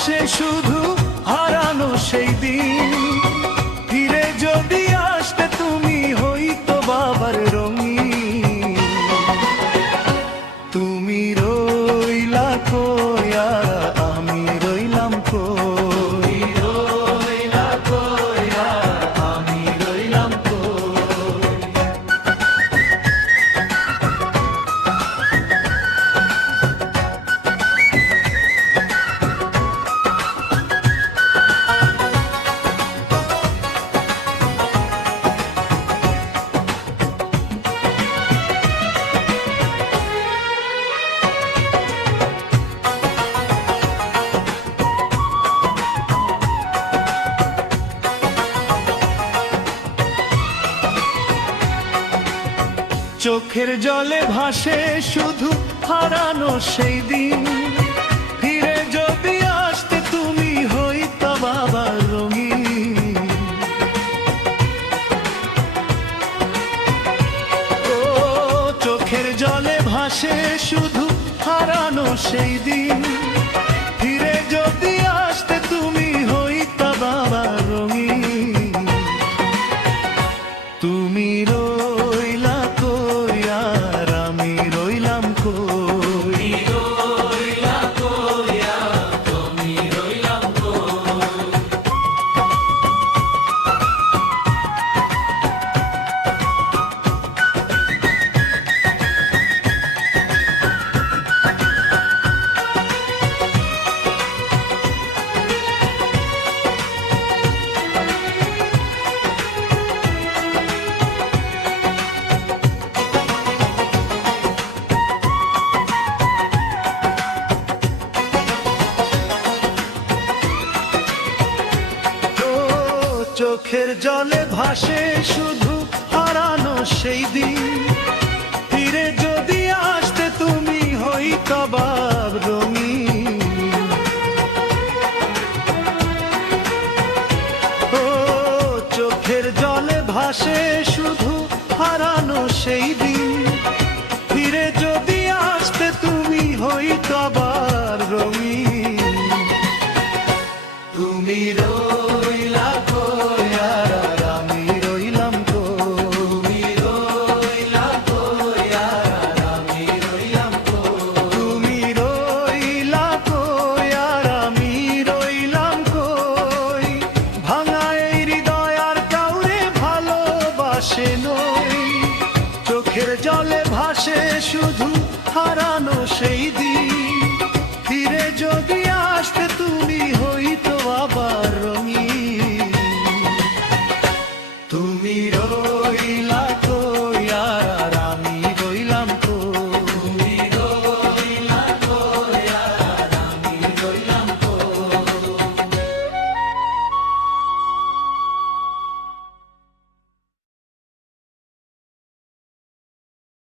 ভাসে শুধু হারানো সেই দিন, ফিরে যদি আসতে তুমি হইতো বাবার রঙিন। তুমি রইলা কই আর আমি রইলাম কই, রইলা কই আর আমি রইলাম কই। চোখের জলে ভাসে শুধু হারানো সেই দিন, ফিরে যদি আসতে তুমি হইতা বাবার রঙিন। ও চোখের জলে ভাসে শুধু হারানো সেই দিন, ফিরে যদি আসতে তুমি হইতা বাবার রঙিন। তুমি রইলা কই আর আমি রইলাম কই, রইলা কই আর তুমি রইলাম কই। চোখের জলে ভাসে শুধু হারানো সেই দিন, ফিরে যদি আসতে তুমি হইতা বাবার রঙিন। ও চোখের জলে ভাসে শুধু হারানো সেই দিন, ফিরে যদি আসতে তুমি হইতা বাবার রঙিন। তুমি রইলা কই আর আমি রইলাম কই, রইলা কই আর আমি রইলাম কই। তুমি রইলা কই আর আমি রইলাম কই, ভাঙা এই হৃদয় আর কাউরে ভালোবাসে নই। চোখের জলে ভাসে শুধু হারানো সেই দিন, ফিরে যদি আসতে তুমি হইতো আবার রঙিন। তুমি রইলা